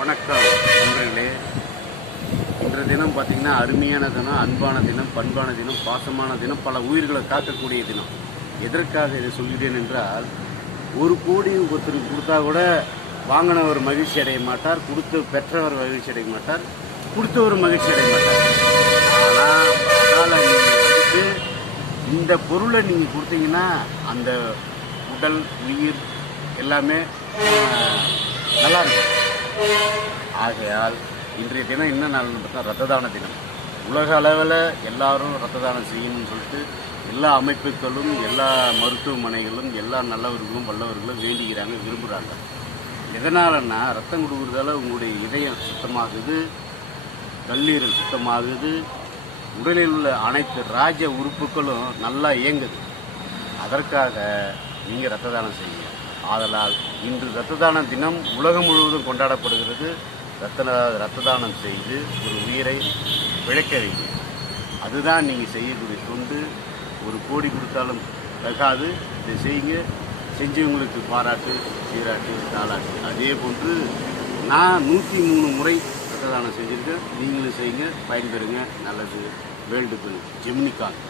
வணக்கம் நண்பர்களே. இன்றைய தினம் பார்த்திங்கன்னா அருமையான தினம், அன்பான தினம், பண்பான தினம், பாசமான தினம், பல உயிர்களை காக்கக்கூடிய தினம். எதற்காக இதை சொல்கிறேன் என்றால், 1 கோடி ஒருத்தருக்கு கொடுத்தா கூட வாங்கினவர் மகிழ்ச்சி அடைய மாட்டார், பெற்றவர் மகிழ்ச்சி அடைய மாட்டார், கொடுத்தவர் மகிழ்ச்சி அடைய மாட்டார். ஆனால் அதனால் நீங்கள் வந்துட்டு இந்த பொருளை நீங்கள் கொடுத்தீங்கன்னா அந்த உடல் உயிர் எல்லாமே நல்லா இருக்கும். ஆகையால் இன்றைய தினம் என்ன நாள்னு பார்த்தா ரத்த தான தினம். உலக அளவில் எல்லாரும் ரத்த தானம் செய்யணும்னு சொல்லிட்டு எல்லா அமைப்புகளும், எல்லா மருத்துவமனைகளும், எல்லா நல்லவர்களும் வல்லவர்களும் வேண்டிக்கிறாங்க, விரும்புகிறாங்க. எதனாலன்னா ரத்தம் கொடுக்குறதால உங்களுடைய இதயம் சுத்தமாகுது, கல்லீரல் சுத்தமாகுது, உடலில் உள்ள அனைத்து ராஜ உறுப்புகளும் நல்லா இயங்குது. அதற்காக நீங்கள் ரத்த தானம் செய்யுங்க. ஆதலால் இன்று ரத்த தான தினம் உலகம் முழுவதும் கொண்டாடப்படுகிறது. ரத்த தானம் செய்து ஒரு உயிரை பிழைக்க வேண்டும். அதுதான் நீங்கள் செய்யக்கூடிய தொண்டு. 1 கோடி கொடுத்தாலும் தகாது. இதை செய்யுங்க. செஞ்சவங்களுக்கு பாராட்டு, சீராட்டு, தாளாட்டு. அதே போன்று நான் 103 முறை ரத்த தானம் செஞ்சுருக்கேன். நீங்களும் செய்யுங்க, பயன்பெறுங்க. நல்லது. வேல்டுபிள் ஜெமினிகாந்த்.